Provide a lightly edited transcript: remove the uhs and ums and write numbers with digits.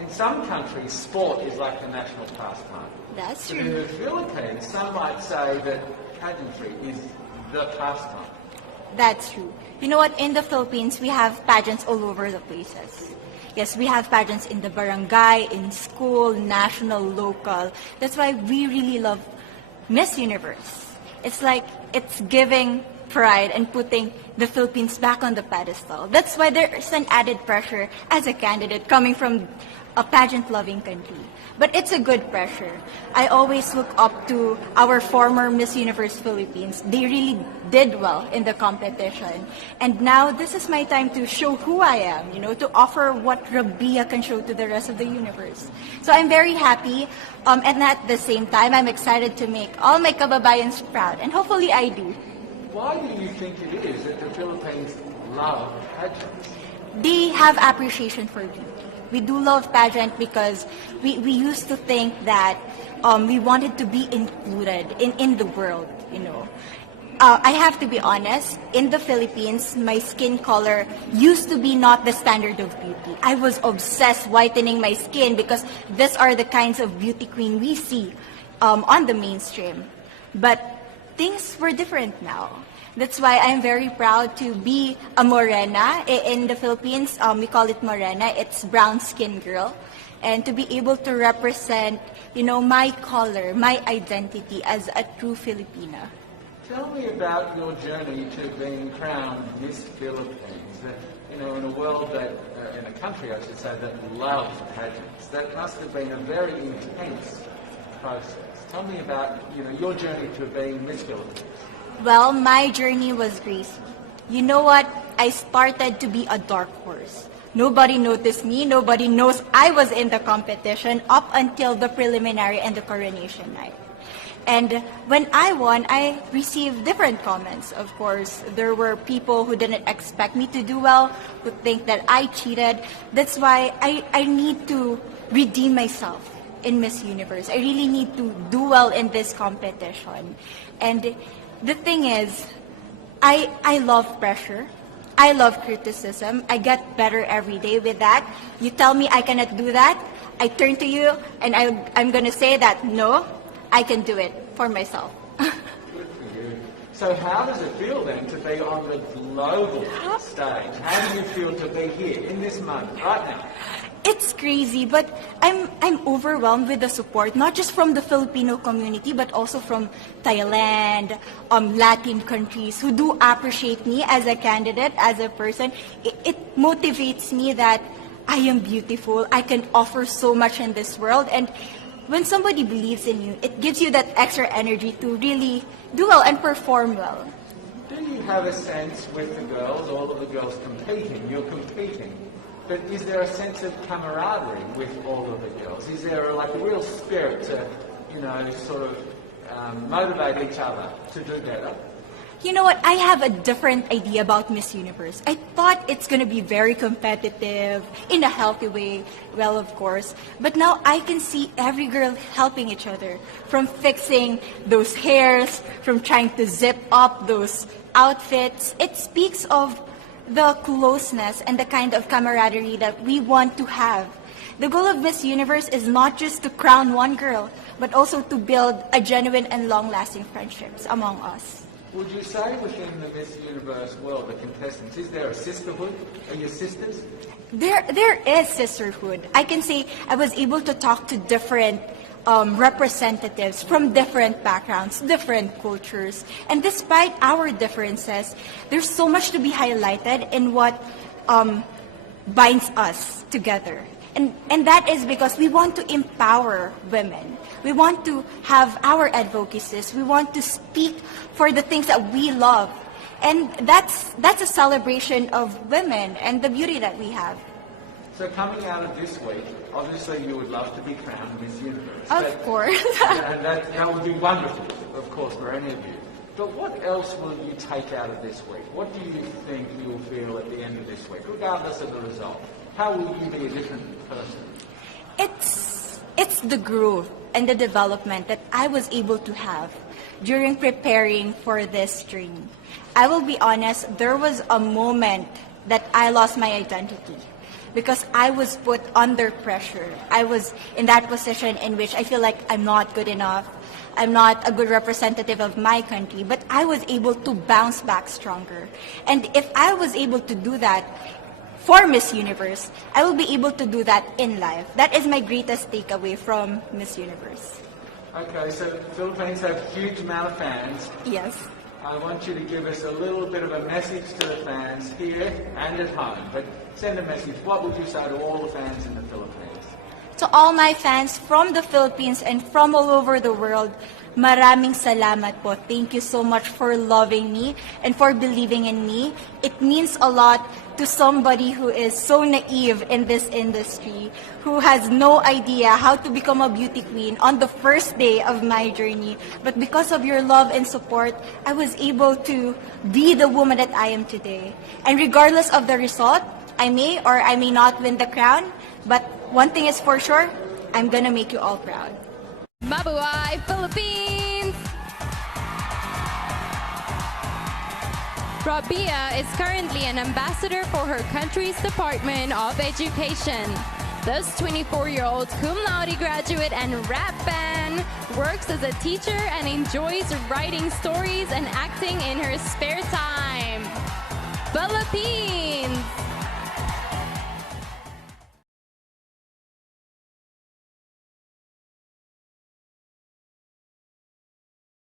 in some countries, sport is like the national pastime. That's But in true. the Philippines, some might say that pageantry is the pastime. That's true. You know what? In the Philippines, we have pageants all over the places. Yes, we have pageants in the barangay, in school, national, local. That's why we really love Miss Universe. It's like it's giving pride and putting the Philippines back on the pedestal. That's why there's an added pressure as a candidate coming from a pageant-loving country. But it's a good pressure. I always look up to our former Miss Universe Philippines. They really did well in the competition. And now this is my time to show who I am, to offer what Rabiya can show to the rest of the universe. So I'm very happy, and at the same time, I'm excited to make all my kababayans proud, and hopefully I do. Why do you think it is that the Philippines love pageants? They have appreciation for beauty. We do love pageant because we used to think that we wanted to be included in the world. I have to be honest, in the Philippines, my skin color used to be not the standard of beauty. I was obsessed whitening my skin because these are the kinds of beauty queen we see on the mainstream. But things were different now. That's why I'm very proud to be a morena. In the Philippines, we call it morena. It's brown skin girl. And to be able to represent, my color, my identity as a true Filipina. Tell me about your journey to being crowned Miss Philippines. In a world that, in a country, I should say, that loves pageants. That must have been a very intense process. Tell me about, your journey to being Miss Philippines. Well, my journey was crazy. You know what? I started to be a dark horse. Nobody noticed me. Nobody knows I was in the competition up until the preliminary and the coronation night. And when I won, I received different comments. Of course, there were people who didn't expect me to do well, who think that I cheated. That's why I need to redeem myself in Miss Universe. I really need to do well in this competition. And the thing is, I love pressure. I love criticism. I get better every day with that. You tell me I cannot do that, I turn to you and I'm going to say that, no, I can do it for myself. Good for you. So how does it feel then to be on the global stage? How do you feel to be here in this moment, right now? It's crazy, but I'm overwhelmed with the support, not just from the Filipino community, but also from Thailand, Latin countries who do appreciate me as a candidate, as a person. It motivates me that I am beautiful, I can offer so much in this world, and when somebody believes in you, it gives you that extra energy to really do well and perform well. Do you have a sense with the girls, all of the girls competing, you're competing, but is there a sense of camaraderie with all of the girls? Is there a real spirit to, sort of motivate each other to do better? You know what? I have a different idea about Miss Universe. I thought it's going to be very competitive, in a healthy way, well, of course. But now I can see every girl helping each other, from fixing those hairs, from trying to zip up those outfits. It speaks of the closeness and the kind of camaraderie that we want to have. The goal of Miss Universe is not just to crown one girl, but also to build a genuine and long-lasting friendships among us. Would you say within the Miss Universe world, the contestants, is there a sisterhood? Are you sisters? There is sisterhood. I can say I was able to talk to different representatives from different backgrounds, different cultures. And despite our differences, there's so much to be highlighted in what binds us together. And that is because we want to empower women. We want to have our advocacies. We want to speak for the things that we love. And that's a celebration of women and the beauty that we have. So coming out of this week, obviously you would love to be crowned Miss Universe. Of course. And that would be wonderful, of course, for any of you. But what else will you take out of this week? What do you think you'll feel at the end of this week, regardless of the result? How will you be a different person? It's the growth and the development that I was able to have during preparing for this dream. I will be honest, there was a moment that I lost my identity. because I was put under pressure. I was in that position in which I feel like I'm not good enough. I'm not a good representative of my country, but I was able to bounce back stronger. And if I was able to do that for Miss Universe, I will be able to do that in life. That is my greatest takeaway from Miss Universe. Okay, so Philippines have a huge amount of fans. Yes. I want you to give us a little bit of a message to the fans here and at home. But send a message. What would you say to all the fans in the Philippines? To all my fans from the Philippines and from all over the world, maraming salamat po. Thank you so much for loving me and for believing in me. It means a lot to somebody who is so naive in this industry, who has no idea how to become a beauty queen on the first day of my journey. But because of your love and support, I was able to be the woman that I am today. And regardless of the result, I may or I may not win the crown, but one thing is for sure, I'm gonna make you all proud. Mabuhay, Philippines! Rabiya is currently an ambassador for her country's Department of Education. This 24-year-old cum laude graduate and rap fan works as a teacher and enjoys writing stories and acting in her spare time. Philippines!